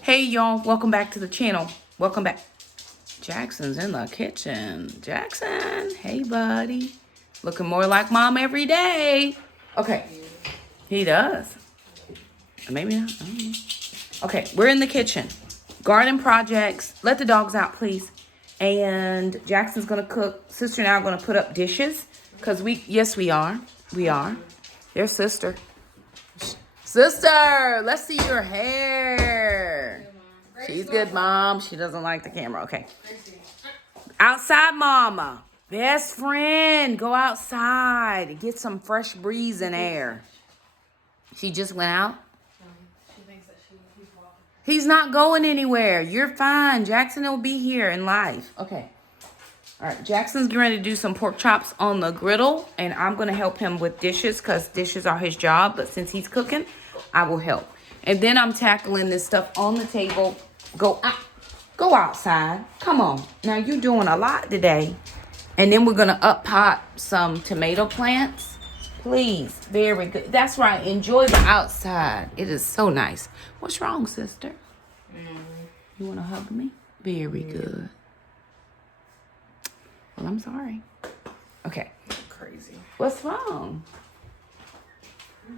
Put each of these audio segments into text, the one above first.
Hey y'all, welcome back to the channel. Welcome back. Jackson's in the kitchen. Jackson, hey buddy. Looking more like mom every day. Okay, he does. Maybe not. I don't know. Okay, we're in the kitchen. Garden projects. Let the dogs out, please. And Jackson's gonna cook. Sister and I are gonna put up dishes. Cause yes we are. We are. There's sister. Sister, let's see your hair. She's good, mom. She doesn't like the camera. Okay. Outside, mama. Best friend. Go outside. Get some fresh breeze and air. She just went out. She thinks that he's walking. He's not going anywhere. You're fine. Jackson will be here in life. Okay. All right. Jackson's getting ready to do some pork chops on the griddle. And I'm going to help him with dishes because dishes are his job. But since he's cooking, I will help. And then I'm tackling this stuff on the table. Go outside. Come on. Now you're doing a lot today. And then we're going to up pot some tomato plants. Please. Very good. That's right. Enjoy the outside. It is so nice. What's wrong, sister? You want to hug me? Very good. Well, I'm sorry. Okay. Crazy. What's wrong?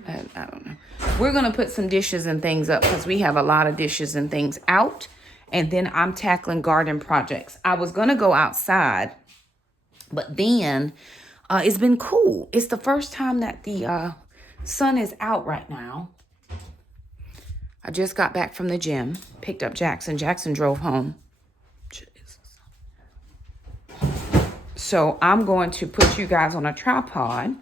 I don't know. We're going to put some dishes and things up because we have a lot of dishes and things out. And then I'm tackling garden projects. I was going to go outside, but then it's been cool. It's the first time that the sun is out right now. I just got back from the gym, picked up Jackson. Jackson drove home. Jesus. So I'm going to put you guys on a tripod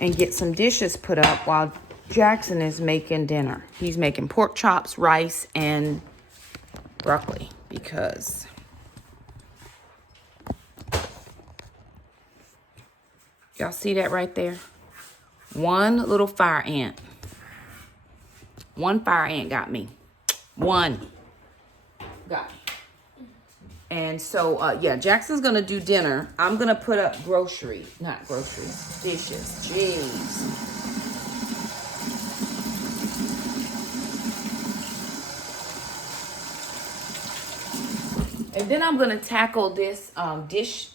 and get some dishes put up while Jackson is making dinner. He's making pork chops, rice, and broccoli because y'all see that right there? One little fire ant. One fire ant got me. One got me. And so, yeah, Jackson's going to do dinner. I'm going to put up dishes. Jeez. And then I'm going to tackle this dish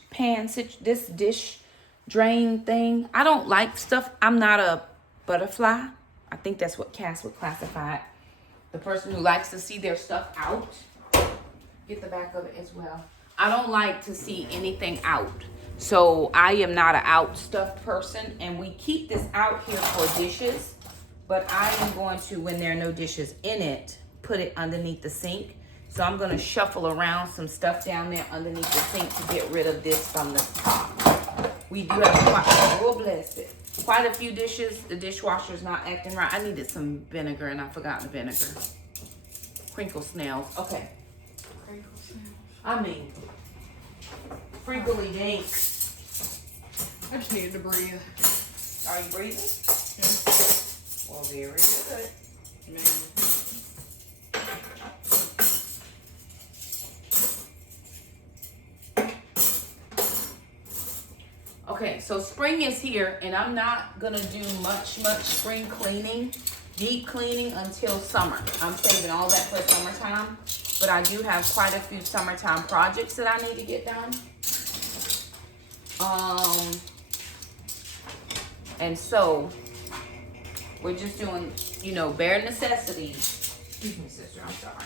drain thing. I don't like stuff. I'm not a butterfly. I think that's what Cass would classify it. The person who likes to see their stuff out. Get the back of it as well. I don't like to see anything out. So I am not an out stuff person. And we keep this out here for dishes. But I am going to, when there are no dishes in it, put it underneath the sink. So I'm going to shuffle around some stuff down there underneath the sink to get rid of this from the top. We do have quite a few dishes. The dishwasher's not acting right. I needed some vinegar and I forgot the vinegar. Crinkle snails. Okay. I mean, frinkly dinks. I just needed to breathe. Are you breathing? Yeah. Well, very good. Okay, so spring is here, and I'm not gonna do much spring cleaning, deep cleaning until summer. I'm saving all that for summertime. But I do have quite a few summertime projects that I need to get done. And so we're just doing, bare necessities. Excuse me, sister, I'm sorry.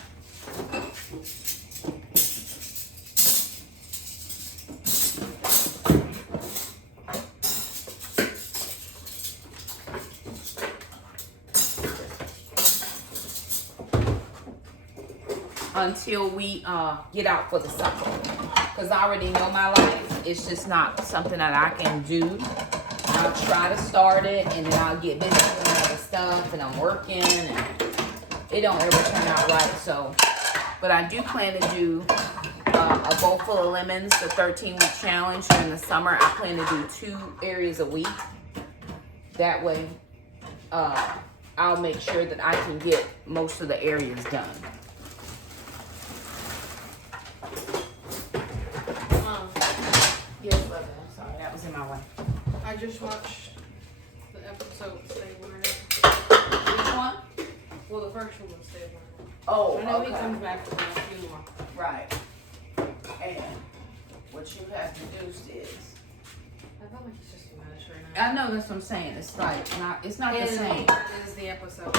Until we get out for the summer. Because I already know my life. It's just not something that I can do. I'll try to start it and then I'll get busy with other stuff and I'm working and it don't ever turn out right. So, but I do plan to do a bowl full of lemons, the 13-week challenge during the summer. I plan to do 2 areas a week. That way, I'll make sure that I can get most of the areas done. Yes, love it. I'm sorry, that was in my way. I just watched the episode they were in. Which one? Well, the virtual and stay with him. Oh, I know okay. he comes back for a few more. Right. And what you have deduced is, I feel like he's just a mess right now. I know that's what I'm saying. It's like it's not the same. That is the episode.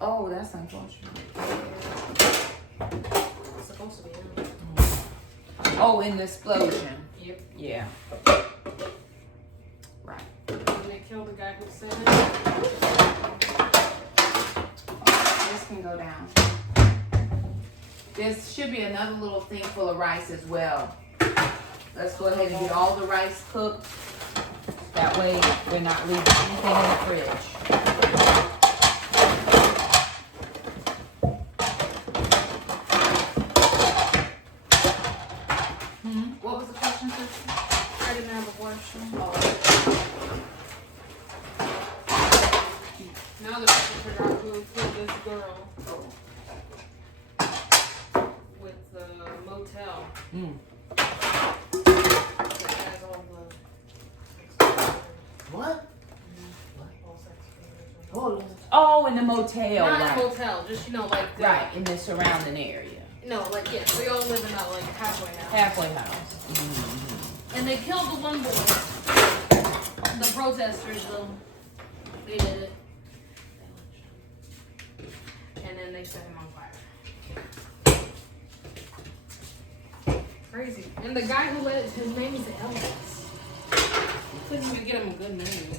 Oh, that's unfortunate. It's supposed to be him. Oh, in the explosion. Yep. Yeah. Right. And they killed the guy who said it. This can go down. There should be another little thing full of rice as well. Let's go ahead and get all the rice cooked. That way we're not leaving anything in the fridge. What was the question, sister? I didn't have a question. Now they're trying to figure out who killed this girl with the motel. That has all the What? all sex offenders. Oh, in the motel, Not right. a motel, just like the, Right, in the surrounding area. No, we all live in that halfway house. Halfway house. And they killed the one boy. The protesters, though. They did it. And then they set him on fire. Crazy. And the guy who let it, his name is Elvis. Couldn't even get him a good name.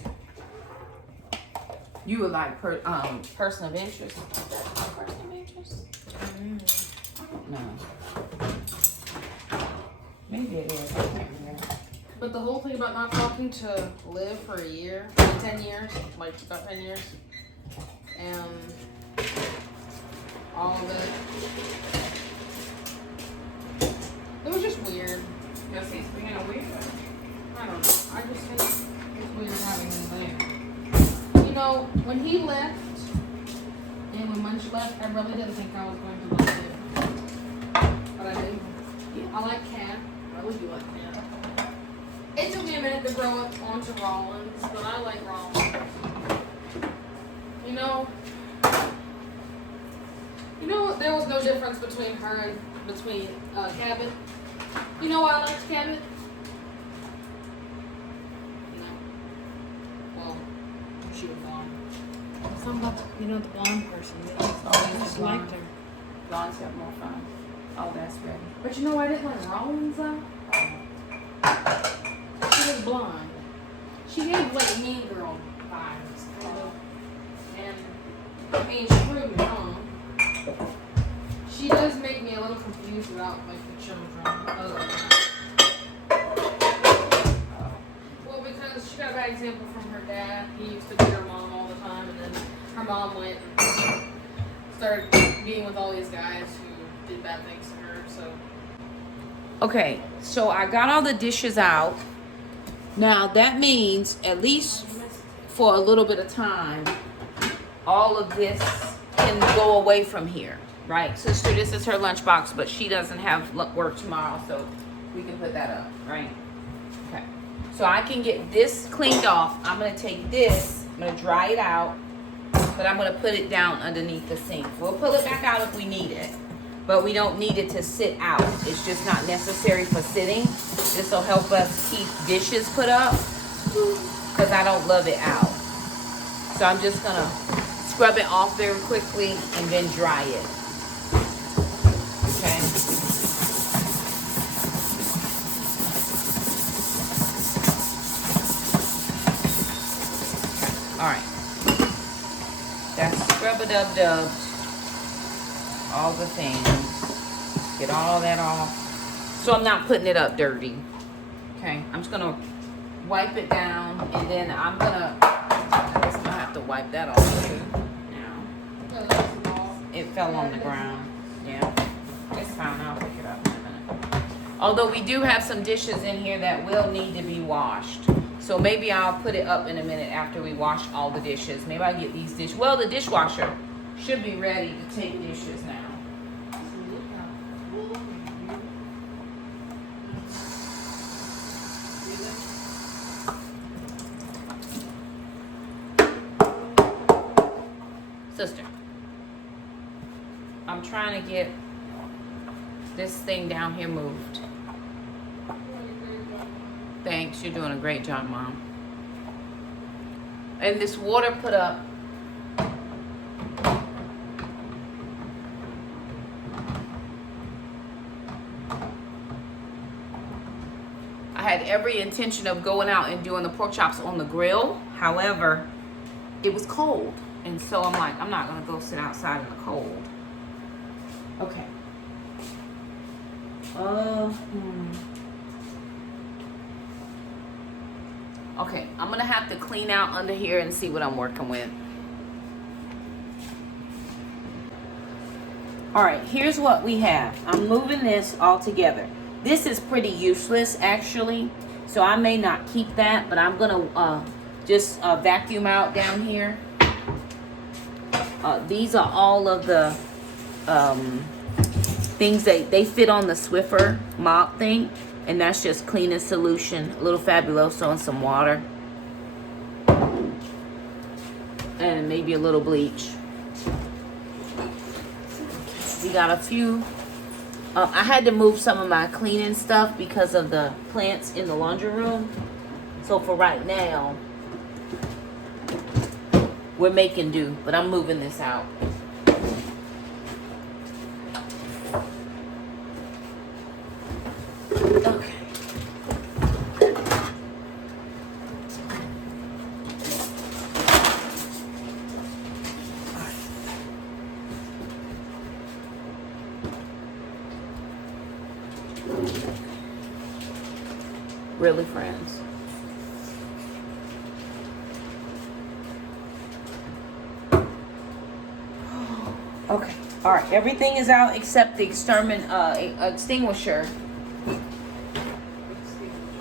You were like person of interest. Person of interest? No. Maybe it is. I can't remember. But the whole thing about not talking to Liv for a year, 10 years, about 10 years, and all of it was just weird. Yes, he's being a weirdo. I don't know. I just think it's weird having him there. You know, when he left, and when Munch left, I really didn't think I was going to love him. But I do. Yeah. I like Cat. I really do like Cat. It took me a minute to grow up onto Rollins, but I like Rollins. You know, there was no difference between her and Cabot. You know why I liked Cabot? No. Well, she was blonde. Something about the blonde person. I just liked her. Blondes have more fun. Oh, that's good. But you know why I didn't like Rollins though? She was blonde. She gave Mean Girl vibes, kind of. And I mean, she proved me wrong. She does make me a little confused about the children. Other than that. Well, because she got a bad example from her dad. He used to beat her mom all the time, and then her mom went and started being with all these guys who did bad things to her. So. Okay, so I got all the dishes out. Now that means, at least for a little bit of time, all of this can go away from here. Right, sister, this is her lunchbox, but she doesn't have work tomorrow, so we can put that up, right? Okay, so I can get this cleaned off. I'm gonna take this, I'm gonna dry it out, but I'm gonna put it down underneath the sink. We'll pull it back out if we need it, but we don't need it to sit out. It's just not necessary for sitting. This will help us keep dishes put up, because I don't love it out. So I'm just gonna scrub it off very quickly and then dry it. Okay. All right. That's scrub-a-dub-dubbed. All the things. Get all that off. So I'm not putting it up dirty. Okay. I'm just gonna wipe it down, and then I guess I'm gonna have to wipe that off too. Now. It fell on the ground. Yeah. It's fine. I'll pick it up in a minute. Although we do have some dishes in here that will need to be washed. So maybe I'll put it up in a minute after we wash all the dishes. Maybe I get these dishes. Well, the dishwasher should be ready to take dishes now. Sister, I'm trying to get this thing down here moved. Thanks, you're doing a great job, Mom. And this water put up. I had every intention of going out and doing the pork chops on the grill. However, it was cold. And so I'm like, I'm not gonna go sit outside in the cold. Okay. Okay, I'm gonna have to clean out under here and see what I'm working with. All right, here's what we have. I'm moving this all together. This is pretty useless actually, so I may not keep that, but I'm gonna just vacuum out down here. These are all of the things they fit on the Swiffer mop thing, and that's just cleaning solution, a little Fabuloso and some water, and maybe a little bleach. We got a few. I had to move some of my cleaning stuff because of the plants in the laundry room. So for right now, we're making do, but I'm moving this out. Okay. Really, friends? Okay. All right. Everything is out except the extinguisher.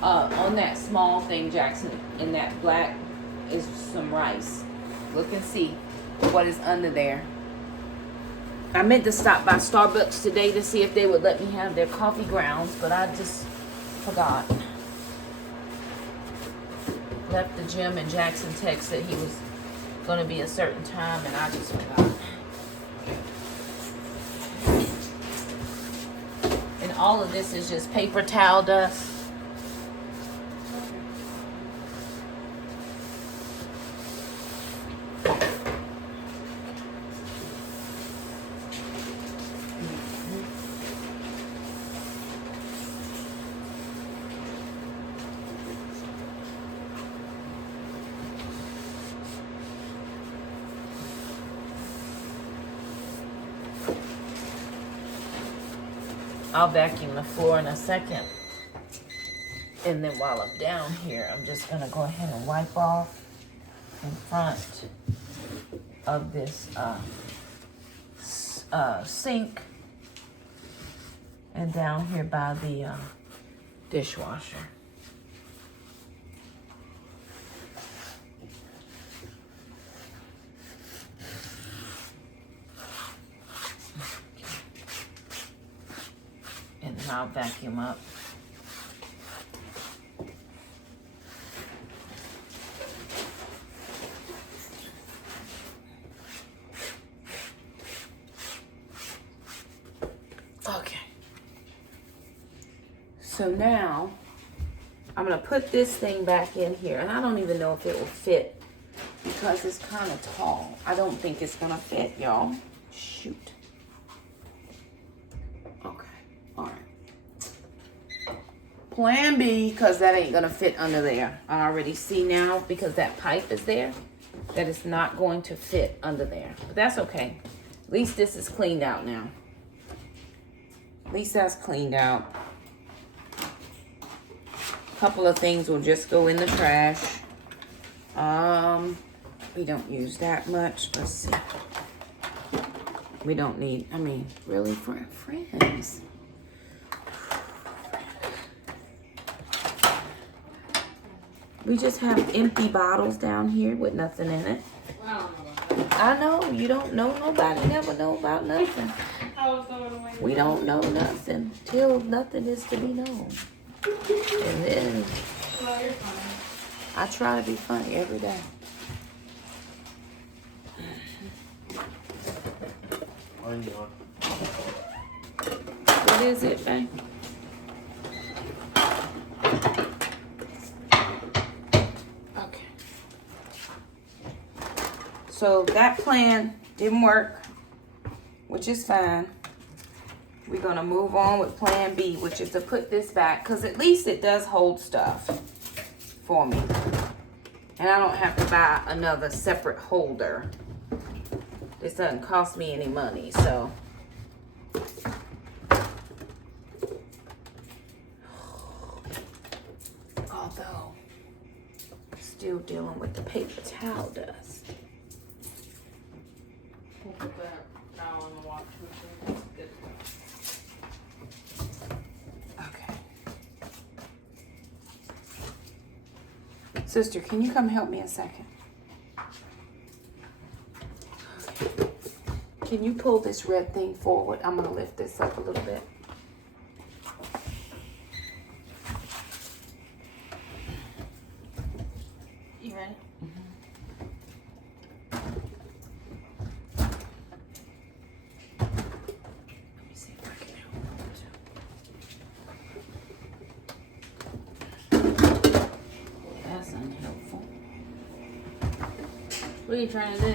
On that small thing, Jackson, in that black is some rice. Look and see what is under there. I meant to stop by Starbucks today to see if they would let me have their coffee grounds, but I just forgot. Left the gym and Jackson texted he was going to be a certain time, and I just forgot. And all of this is just paper towel dust. I'll vacuum the floor in a second. And then while I'm down here, I'm just gonna go ahead and wipe off in front of this sink and down here by the dishwasher. And then I'll vacuum up. Okay. So now I'm gonna put this thing back in here, and I don't even know if it will fit because it's kind of tall. I don't think it's gonna fit, y'all. Shoot. Plan B, because that ain't gonna fit under there. I already see now, because that pipe is there, that it's not going to fit under there. But that's okay. At least this is cleaned out now. At least that's cleaned out. A couple of things will just go in the trash. We don't use that much. Let's see. We don't need, I mean, really, friends. We just have empty bottles down here with nothing in it. I know, you don't know, nobody never know about nothing. We don't know nothing till nothing is to be known. And then I try to be funny every day. onion. What is it, babe? Okay. So that plan didn't work, which is fine. We're gonna move on with plan B, which is to put this back, because at least it does hold stuff for me. And I don't have to buy another separate holder. This doesn't cost me any money, so. Although, still dealing with the paper towel dust. We'll put that towel in the wash machine. Good. Okay. Sister, can you come help me a second? Okay. Can you pull this red thing forward? I'm gonna lift this up a little bit. You ready? Let me see if I can help it. That's unhelpful. What are you trying to do?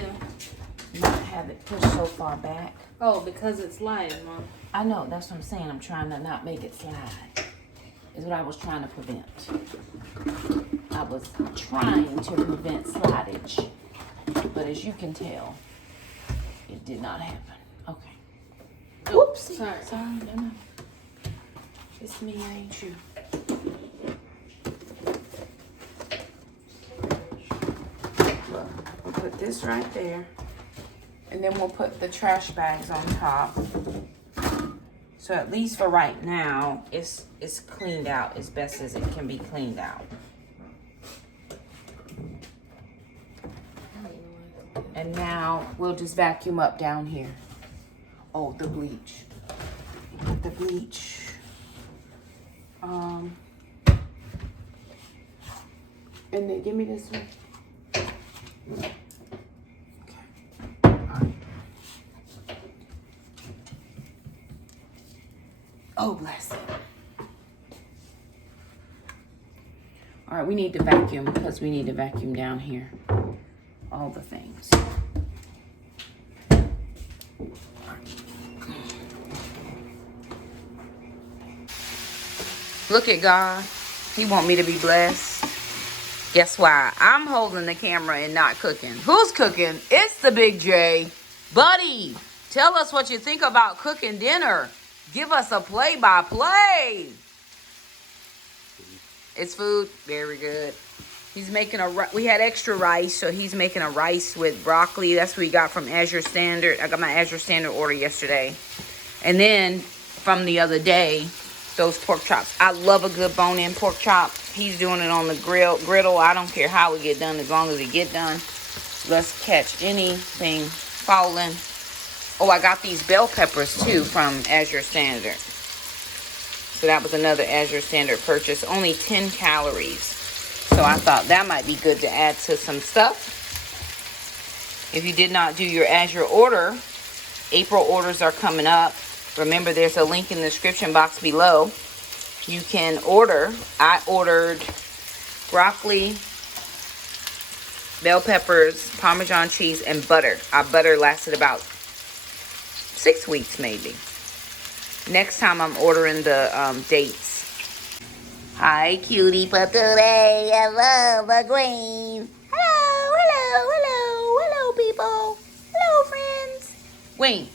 Not have it pushed so far back. Oh, because it's sliding, Mom. I know, that's what I'm saying. I'm trying to not make it slide. Is what I was trying to prevent. I was trying to prevent slidage. But as you can tell, it did not happen. Okay. Whoopsie. Sorry. Sorry, no. It's me, ain't you? Look, we'll put this right there. And then we'll put the trash bags on top. So at least for right now, it's cleaned out as best as it can be cleaned out. And now we'll just vacuum up down here. Oh, the bleach. Put the bleach. And then give me this one. Okay. All right. Oh, bless it. All right, we need to vacuum because we need to vacuum down here. All the things. Look at God. He want me to be blessed. Guess why? I'm holding the camera and not cooking. Who's cooking? It's the Big J. Buddy, tell us what you think about cooking dinner. Give us a play-by-play. It's food. Very good. He's making we had extra rice, so he's making a rice with broccoli. That's what we got from Azure Standard. I got my Azure Standard order yesterday. And then from the other day, those pork chops. I love a good bone-in pork chop. He's doing it on the griddle. I don't care how it get done as long as it get done. Let's catch anything falling. Oh, I got these bell peppers too from Azure Standard. So that was another Azure Standard purchase. Only 10 calories. So I thought that might be good to add to some stuff. If you did not do your Azure order, April orders are coming up. Remember, there's a link in the description box below. You can order. I ordered broccoli, bell peppers, Parmesan cheese, and butter. Our butter lasted about 6 weeks maybe. Next time I'm ordering the dates. Hi, cutie patootie. Hello, the green. Hello, hello, hello, hello, people. Hello, friends. Wayne,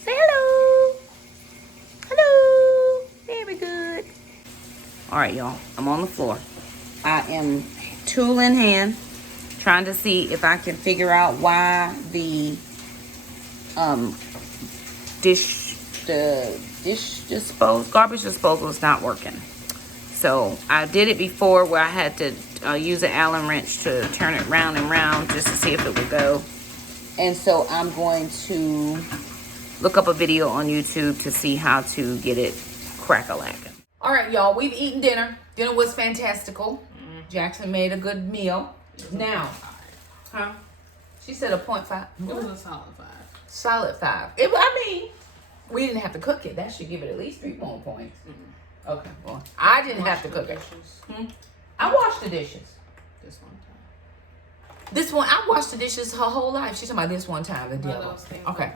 say hello. Hello. Very good. All right, y'all. I'm on the floor. I am tool in hand, trying to see if I can figure out why the garbage disposal is not working. So I did it before where I had to use an Allen wrench to turn it round and round just to see if it would go. And so I'm going to look up a video on YouTube to see how to get it crack-a-lacking. All right, y'all, we've eaten dinner. Dinner was fantastical. Jackson made a good meal. Now, huh? She said a 0.5. It was a solid 5. Solid 5. I mean, we didn't have to cook it. That should give it at least 3 more points. Okay, well, I didn't have to cook it. I washed the dishes. This one, I washed the dishes her whole life. She's talking about this one time, the devil. Okay.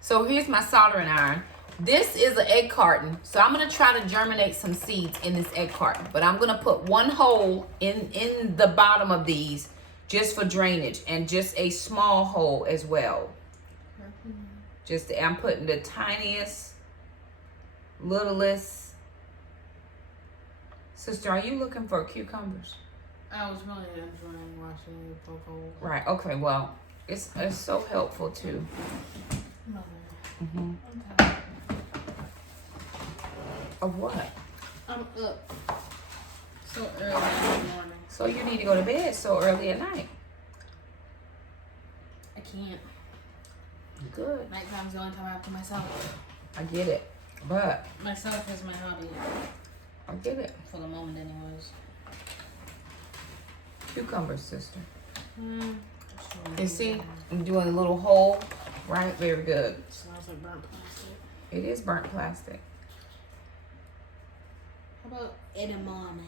So here's my soldering iron. This is an egg carton. So I'm going to try to germinate some seeds in this egg carton. But I'm going to put one hole in the bottom of these just for drainage. And just a small hole as well. I'm putting the tiniest, littlest. Sister, are you looking for cucumbers? I was really enjoying watching you poke holes. Right. Okay. Well, it's so helpful too. Mother. Okay. Of what? I'm up so early in the morning. So you need to go to bed so early at night. I can't. Good. Nighttime's the only time I have to myself. I get it, but Myself is my hobby. I get it. For the moment, anyways. Cucumbers, sister. Sure. You see, I'm doing a little hole, right? Very good. It smells like burnt plastic. It is burnt plastic. How about edamame?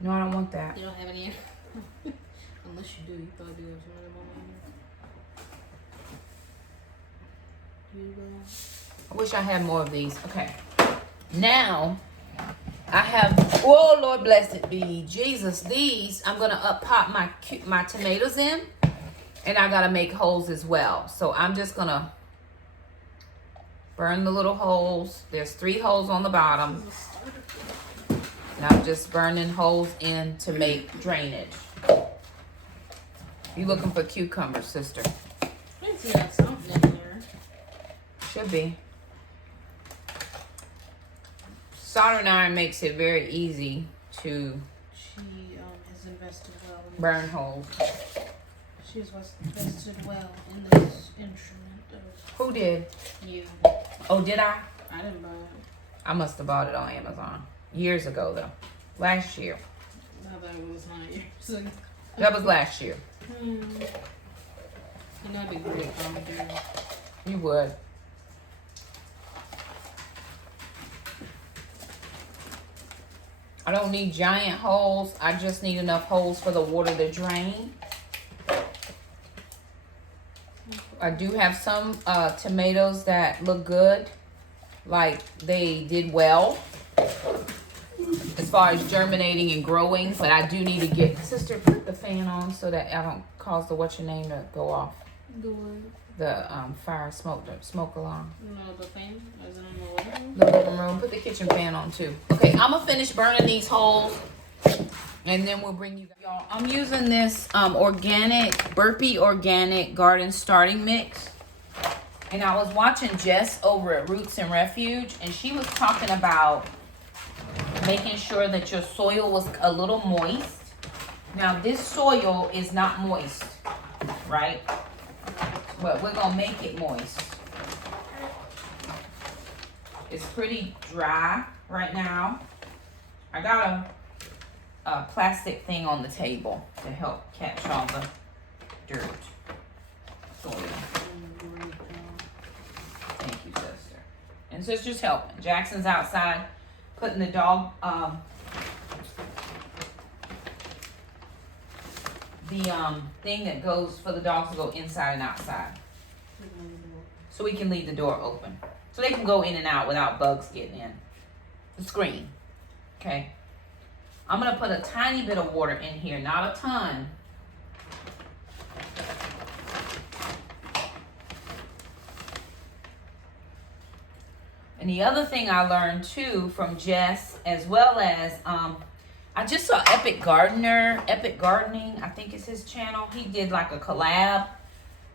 No, I don't want that. You don't have any? Unless you do. You probably do have some edamame in here. I wish I had more of these. Okay. Now, I have, oh Lord bless it be, Jesus, these, I'm going to pop my tomatoes in, and I got to make holes as well. So I'm just going to burn the little holes. There's 3 holes on the bottom. And I'm just burning holes in to make drainage. You looking for cucumbers, sister? I see that something in here. Should be. Soldering iron makes it very easy to She has invested well in burn holes. She has invested well in this instrument of Who did? you. Oh, did I? I didn't buy it. I must have bought it on Amazon. Years ago, though. Last year. Not that it was 9 years ago. That was last year. And that'd be great commentary. You would. I don't need giant holes. I just need enough holes for the water to drain. I do have some tomatoes that look good. Like they did well as far as germinating and growing. But I do need to get, sister, put the fan on so that I don't cause the what's-your-name to go off. The what? The fire smoke alarm. No, the fan? Is it in the living room? The living room. Put the kitchen fan on too. Okay, I'm gonna finish burning these holes, and then we'll bring you y'all. I'm using this Burpee organic garden starting mix, and I was watching Jess over at Roots and Refuge, and she was talking about making sure that your soil was a little moist. Now this soil is not moist, right? But we're gonna make it moist. It's pretty dry right now. I got a plastic thing on the table to help catch all the dirt. Soil. Thank you, sister. And sister's helping. Jackson's outside putting the dog thing that goes for the dogs to go inside and outside. So we can leave the door open. So they can go in and out without bugs getting in. The screen. Okay. I'm going to put a tiny bit of water in here, not a ton. And the other thing I learned too from Jess, as well as I just saw Epic Gardening, I think is his channel. He did like a collab,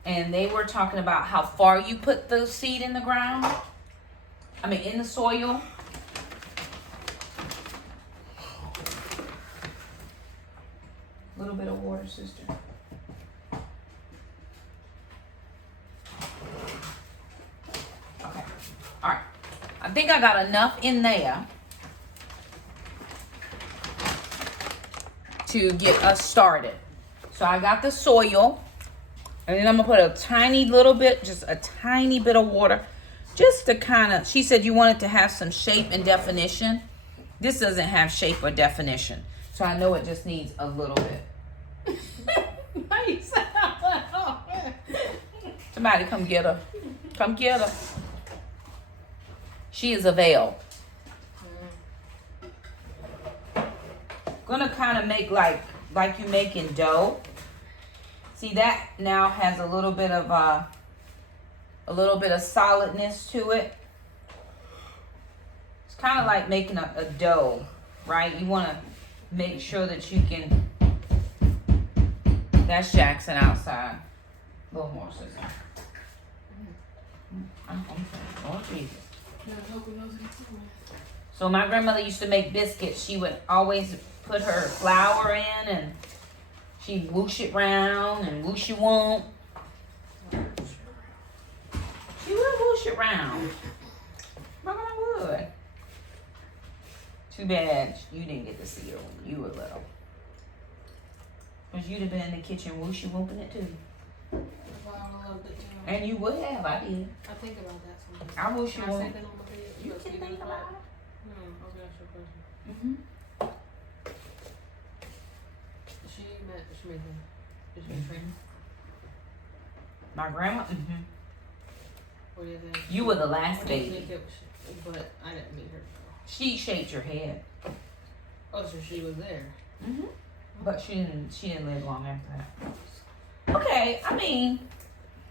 and they were talking about how far you put the seed in the ground. I mean, in the soil. A little bit of water, sister. Okay. All right. I think I got enough in there to get us started. So I got the soil And then I'm gonna put a tiny little bit, just a tiny bit of water, just to kind of, she said you want it to have some shape and definition. This doesn't have shape or definition. So I know it just needs a little bit. Somebody come get her. Come get her. She is a veil. Gonna kind of make like you making dough. See, that now has a little bit of solidness to it. It's kind of like making a dough, right? You want to make sure that you can. That's Jackson outside. A little more, sister. Oh, Jesus. So my grandmother used to make biscuits. She would always put her flour in and she'd whoosh it round and whoosh it won't. She would whoosh it round. But I would. Too bad you didn't get to see her when you were little. Because you'd have been in the kitchen whooshy whooping it too. And you would have, I did. I think about that sometimes. I wish you would. You can think about it. No, I was gonna ask you a question. Mm-hmm. She made them. Did she train? My grandma? Mm-hmm. What do you think? You were the last What do you baby. think it was, but I didn't meet her. She shaped your head. Oh, so she was there. Mm-hmm. But she didn't live long after that. Okay, I mean,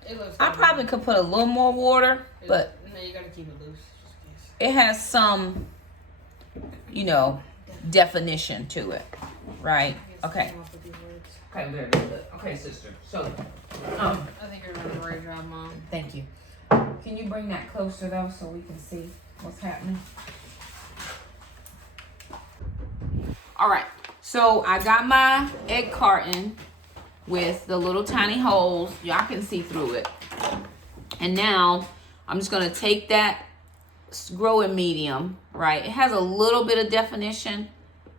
It looks I probably could put a little more water, but no, you gotta keep it loose just in case. it has some, definition to it, right? Okay. Okay, very good. Okay, sister. So, I think you're doing a great job, Mom. thank you. Can you bring that closer though, so we can see what's happening? All right. So I got my egg carton with the little tiny holes. Y'all can see through it. And now I'm just gonna take that growing medium, right? It has a little bit of definition,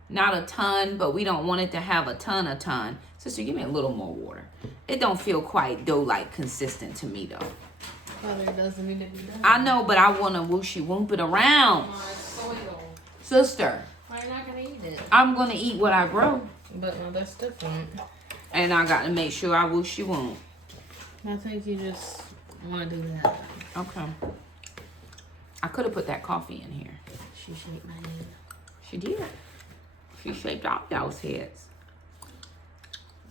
not a ton, but we don't want it to have a ton. Sister, give me a little more water. It don't feel quite dough-like consistent to me though. Father doesn't need to be done. I know, but I wanna whooshy whoop it around. Sister, Why are you not gonna eat it? I'm gonna eat what I grow. But no, that's different. And I got to make sure I whooshy won't. I think you just want to do that. Okay. I could have put that coffee in here. She shaped my head. She did. She shaped all y'all's heads.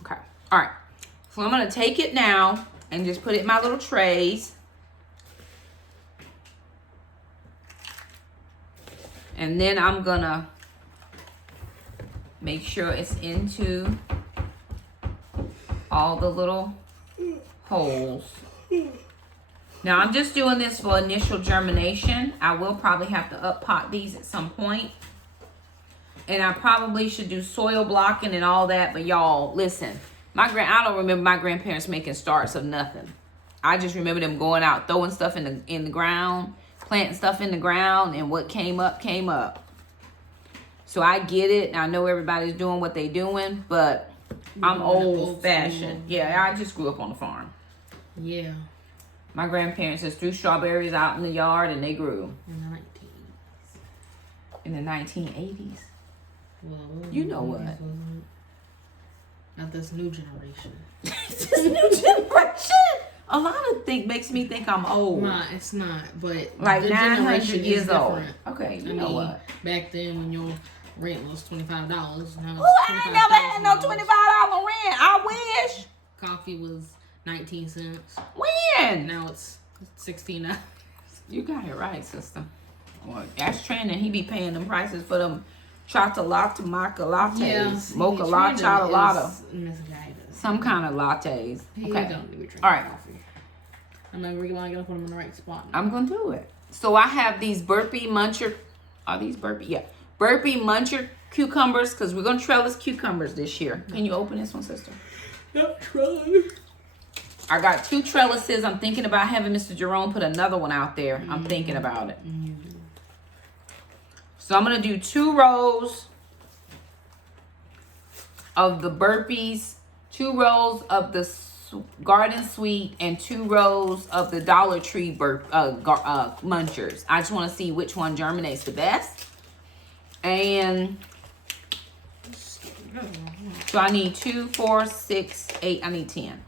Okay. All right. So I'm going to take it now and just put it in my little trays. And then I'm going to make sure it's into all the little holes. Now I'm just doing this for initial germination. I will probably have to up pot these at some point. And I probably should do soil blocking and all that, but y'all, listen. I don't remember my grandparents making starts of nothing. I just remember them going out, throwing stuff in the ground, planting stuff in the ground, and what came up, came up. So I get it. I know everybody's doing what they doing, but I'm old fashioned. Yeah, I just grew up on the farm. Yeah. My grandparents just threw strawberries out in the yard and they grew. In the 1980s. In the 1980s. Well, You know what? Not this new generation. This new generation. A lot of things makes me think I'm old. Nah, it's not. But like the 900 generation years is old. different. Okay, you know what? Back then when your rent was $25, now it's Oh, I ain't never had no $25 rent. I wish. Coffee was 19 cents. When? Now it's $16. You got it right, sister. Well, that's Trending. He be paying them prices for them chocolate maca lattes, mocha latte, chocolate, some kind of lattes. Okay. Don't be drinking All right. coffee. I'm not really gonna put them in the right spot. I'm gonna do it. So I have these burpee muncher. Are these burpee? Yeah, burpee muncher cucumbers because we're gonna trellis cucumbers this year. Can you open this one, sister? Yep, trellis. I got 2 trellises. I'm thinking about having Mr. Jerome put another one out there. I'm thinking about it. So I'm going to do 2 rows of the burpees, 2 rows of the garden sweet and 2 rows of the Dollar Tree munchers. I just want to see which one germinates the best. And so I need 2, 4, 6, 8. I need 10.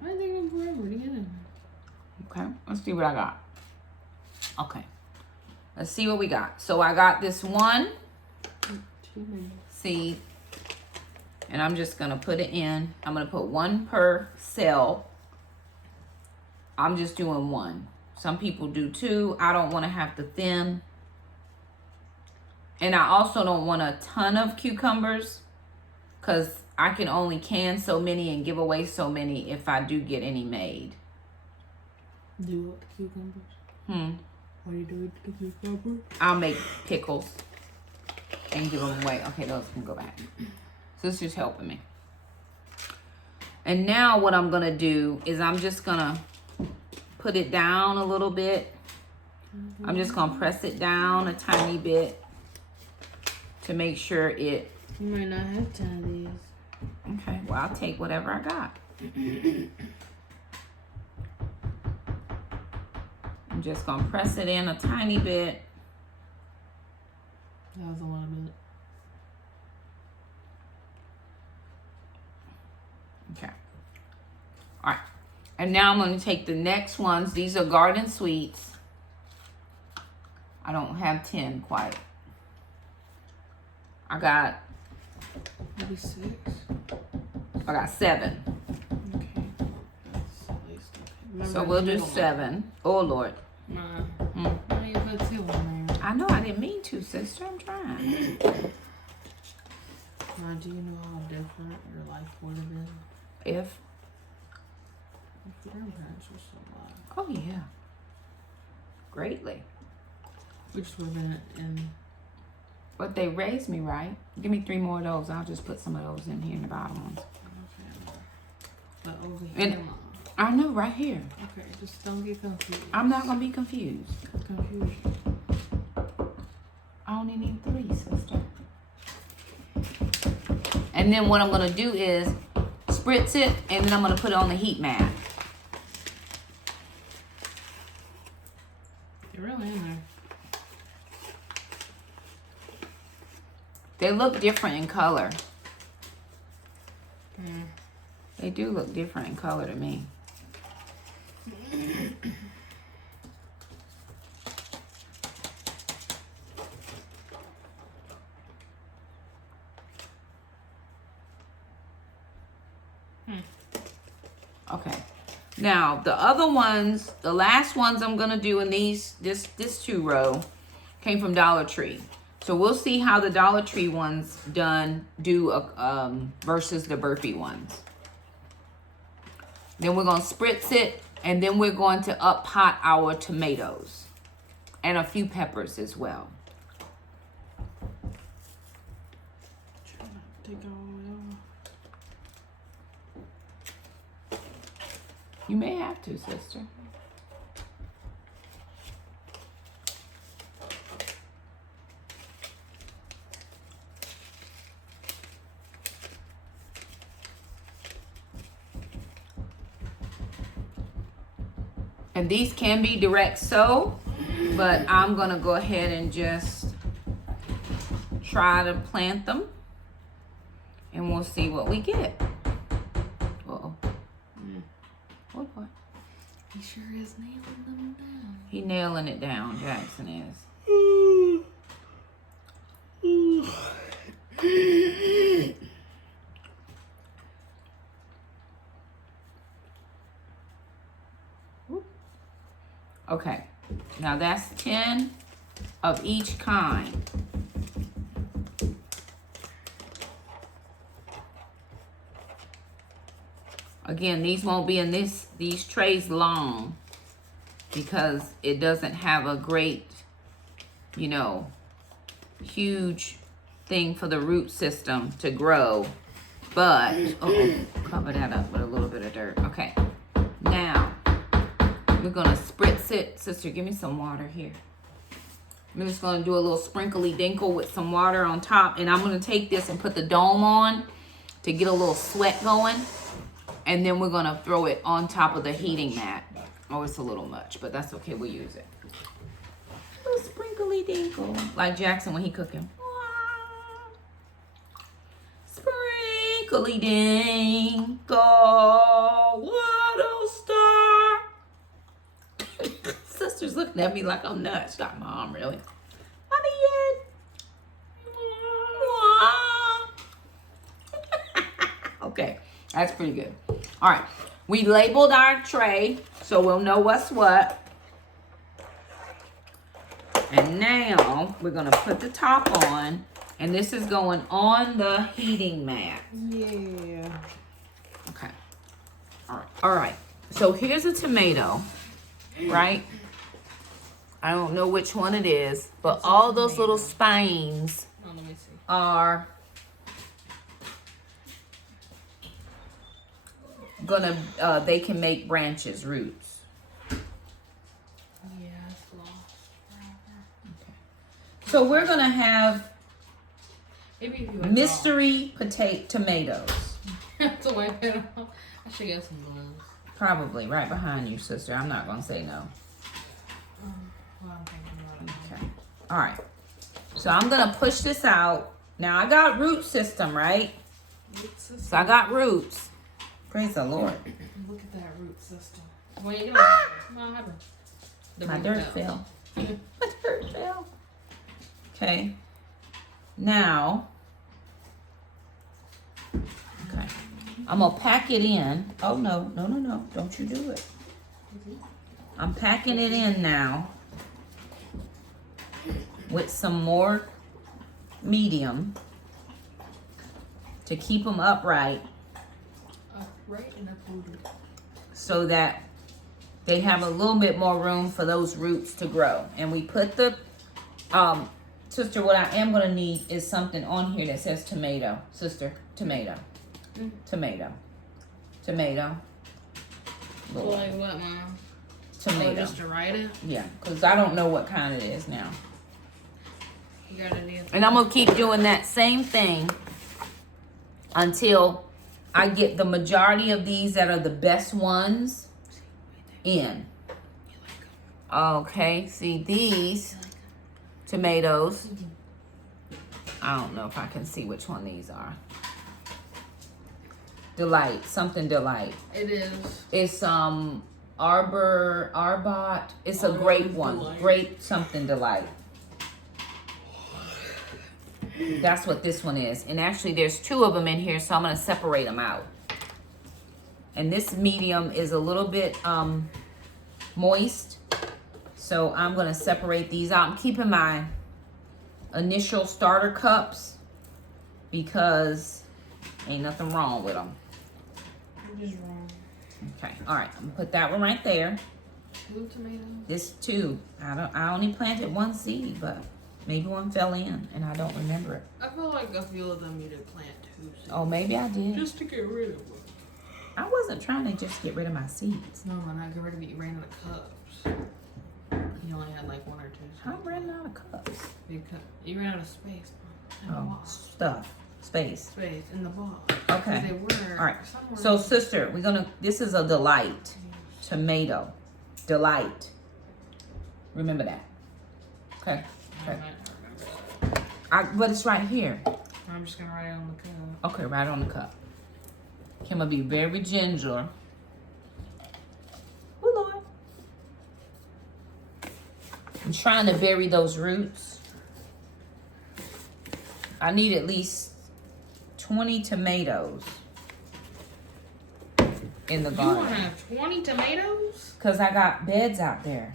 Why are they going forever to get in? Okay, let's see what I got. Okay, let's see what we got. So I got this one seed, and I'm just gonna put it in. I'm gonna put 1 per cell. I'm just doing 1. Some people do 2. I don't want to have to thin, and I also don't want a ton of cucumbers because I can only can so many and give away so many if I do get any made. Do what, the cucumbers? What do you do with the cucumbers? I'll make pickles and give them away. Okay, those can go back. So this is helping me. And now what I'm gonna do is I'm just gonna put it down a little bit. I'm just gonna press it down a tiny bit to make sure it. You might not have 10 of these. Okay, well I'll take whatever I got. I'm just gonna press it in a tiny bit. That was a lot of it. Okay. All right. And now I'm gonna take the next ones. These are garden sweets. I don't have 10 quite. I got Maybe 6. I got 7. Okay. That's at least okay. So we'll do 7. Oh Lord. Nah. Why you put 2 on there? I know I didn't mean to, sister. I'm trying. Now, do you know how different your life would have been If if your grandparents were still alive? oh yeah. Greatly. We just would have been in. But they raised me right. Give me 3 more of those. I'll just put some of those in here in the bottom ones. Okay. But over here, And Mom. I know right here. Okay, just don't get confused. I'm not gonna be confused. Confusion. I only need 3, sister. And then what I'm gonna do is spritz it, and then I'm gonna put it on the heat mat. They're really in there. They look different in color. Mm. They do look different in color to me. Okay. Now the other ones, the last ones I'm gonna do in this 2 row came from Dollar Tree. So we'll see how the Dollar Tree ones do versus the burpee ones. Then we're gonna spritz it, and then we're going to up pot our tomatoes and a few peppers as well. Try not to take it all the way off. You may have to, sister. And these can be direct sow, but I'm gonna go ahead and just try to plant them, and we'll see what we get. Uh-oh. What? He sure is nailing them down. He nailing it down, Jackson is. Okay, now that's 10 of each kind. Again, these won't be in these trays long because it doesn't have a great, huge thing for the root system to grow. But, cover that up with a little bit of dirt. Okay, now we're gonna spritz it. Sister, give me some water here. I'm just gonna do a little sprinkly dinkle with some water on top, and I'm gonna take this and put the dome on to get a little sweat going, and then we're gonna throw it on top of the heating mat. Oh, it's a little much, but that's okay, we'll use it. A little sprinkly dinkle, like Jackson when he cooking. Sprinkly dinkle, what a star. Sister's looking at me like I'm nuts. Stop, Mom, really? Okay, that's pretty good. All right, we labeled our tray so we'll know what's what. And now we're gonna put the top on, and this is going on the heating mat. Yeah. Okay. All right. So here's a tomato, right? I don't know which one it is, but all those little spines Oh, let me see. are gonna, they can make branches, roots. Yeah, it's lost forever. Okay. So we're gonna have Maybe if you mystery tomatoes. to wipe it off. I should get some balloons. Probably right behind you, sister. I'm not gonna say no. Well, I'm thinking about it. Okay. All right. So I'm gonna push this out. Now I got root system, right? So I got roots. Praise the Lord. Look at that root system. Well, you Come on, My dirt fell. My dirt fell. Okay. Now. Okay. I'm gonna pack it in. Oh no, no, no, no! Don't you do it. I'm packing it in now with some more medium to keep them upright, Upright and uprooted. so that they have a little bit more room for those roots to grow. And we put the sister, what I am gonna need is something on here that says tomato. Sister, tomato. Tomato. Tomato. So like what, Mom? Tomato. Oh, just to write it? Yeah, because I don't know what kind it is now. You gotta do it. And I'm gonna keep doing that same thing until I get the majority of these that are the best ones in. Okay, see these tomatoes. I don't know if I can see which one these are. Delight, something Delight. It is. It's Arbot. It's a great one. Delight. Great something Delight. That's what this one is. And actually there's two of them in here, so I'm gonna separate them out. And this medium is a little bit moist, so I'm gonna separate these out. I'm keeping my initial starter cups because ain't nothing wrong with them. You're just wrong. Okay, all right, I'm gonna put that one right there. 2 tomatoes? This two, I only planted one seed, but maybe one fell in and I don't remember it. I feel like a few of them you did plant 2 seeds. Oh, maybe I did. Just to get rid of them. I wasn't trying to just get rid of my seeds. No, not get rid of it. You ran out of cups. You only had like 1 or 2 seeds. I ran out of cups. You ran out of space. In the Oh, box. stuff, space. Space in the box. Okay. They were All right. somewhere. So, sister, this is a Delight tomato. Delight. Remember that. Okay. I Okay. might not remember that. But it's right here. I'm just gonna write it on the cup. Okay, right on the cup. Okay, I'm gonna be very ginger. Oh Lord. I'm trying to bury those roots. I need at least 20 tomatoes in the You garden. wanna have 20 tomatoes? Because I got beds out there.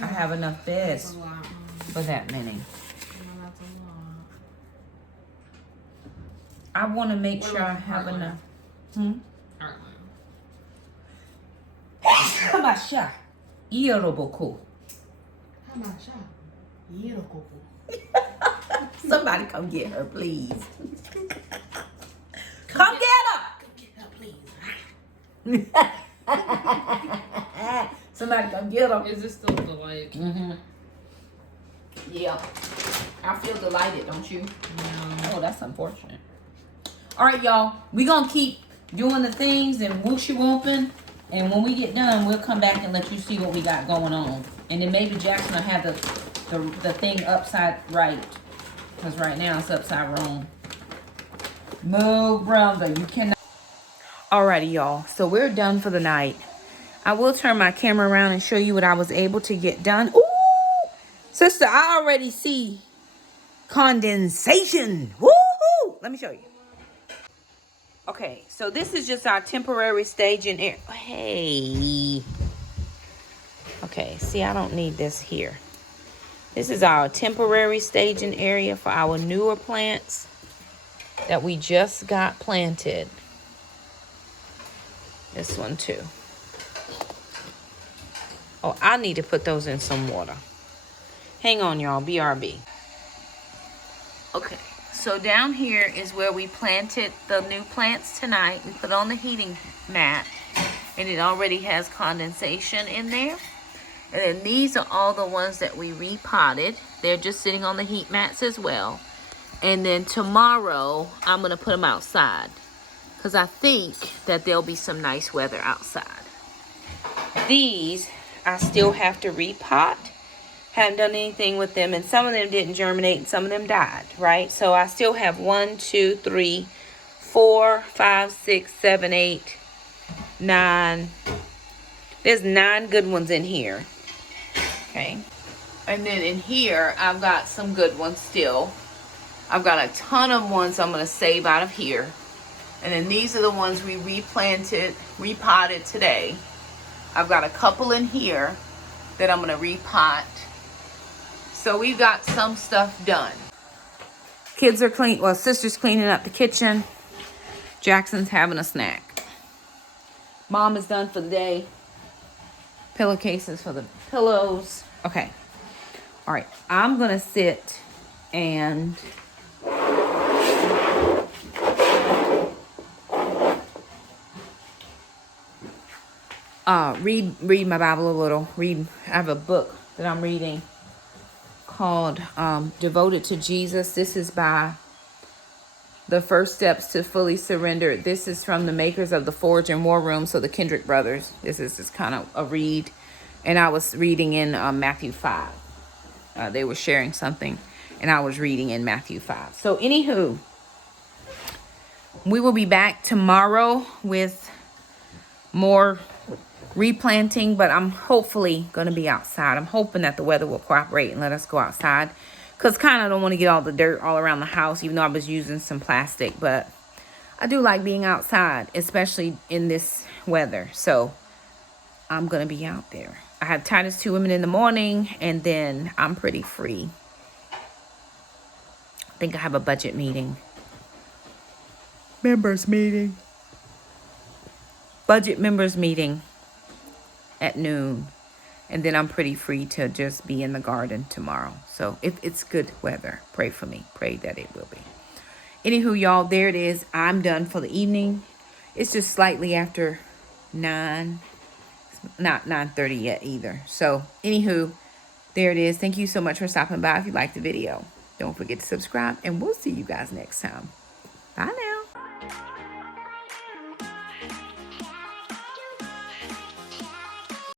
I have enough That's beds a lot. for that many. That's a lot. I want to make What sure I about have Heartland? enough. Heartland. Kamasha. Iroboku. How much? Yirokoko. Somebody come get her, please. Come get her. Get her, please. Somebody come get her. Is this still Delight? Mm-hmm. Yeah. I feel delighted, don't you? No. Oh, that's unfortunate. All right, y'all. We're going to keep doing the things and whoosh you open. And when we get done, we'll come back and let you see what we got going on. And then maybe Jackson will have the thing upside right. Because right now it's upside wrong. No, brother. You cannot. Alrighty, y'all. So we're done for the night. I will turn my camera around and show you what I was able to get done. Ooh! Sister, I already see condensation. Woohoo! Let me show you. Okay, so this is just our temporary staging area. Hey. Okay, see, I don't need this here. This is our temporary staging area for our newer plants that we just got planted. This one too. Oh, I need to put those in some water. Hang on, y'all. BRB. Okay, so down here is where we planted the new plants tonight. We put on the heating mat, and it already has condensation in there. And then these are all the ones that we repotted. They're just sitting on the heat mats as well. And then tomorrow, I'm going to put them outside, because I think that there'll be some nice weather outside. These, I still have to repot. Haven't done anything with them, and some of them didn't germinate and some of them died, right? So I still have 1, 2, 3, 4, 5, 6, 7, 8, 9. There's 9 good ones in here. Okay. And then in here, I've got some good ones still. I've got a ton of ones I'm going to save out of here. And then these are the ones we repotted today. I've got a couple in here that I'm going to repot. So we've got some stuff done. Kids are clean. Well, sister's cleaning up the kitchen. Jackson's having a snack. Mom is done for the day. Pillowcases for the pillows. Okay. All right. I'm going to sit and read my Bible a little. I have a book that I'm reading called Devoted to Jesus. This is by The First Steps to Fully Surrender. This is from the makers of The Forge and War Room, so the Kendrick brothers. This is just kind of a read. And I was reading in Matthew 5. They were sharing something, and I was reading in Matthew 5. So anywho, we will be back tomorrow with more replanting, but I'm hopefully going to be outside. I'm hoping that the weather will cooperate and let us go outside, because kind of don't want to get all the dirt all around the house, even though I was using some plastic. But I do like being outside, especially in this weather. So I'm going to be out there. I have Titus 2 women in the morning, and then I'm pretty free. I think I have a budget meeting. Budget members meeting at noon, and then I'm pretty free to just be in the garden tomorrow. So if it's good weather, pray for me. Pray that it will be. Anywho, y'all, there it is. I'm done for the evening. It's just slightly after 9. It's not 9:30 yet either. So anywho, there it is. Thank you so much for stopping by. If you liked the video, don't forget to subscribe, and we'll see you guys next time. Bye now.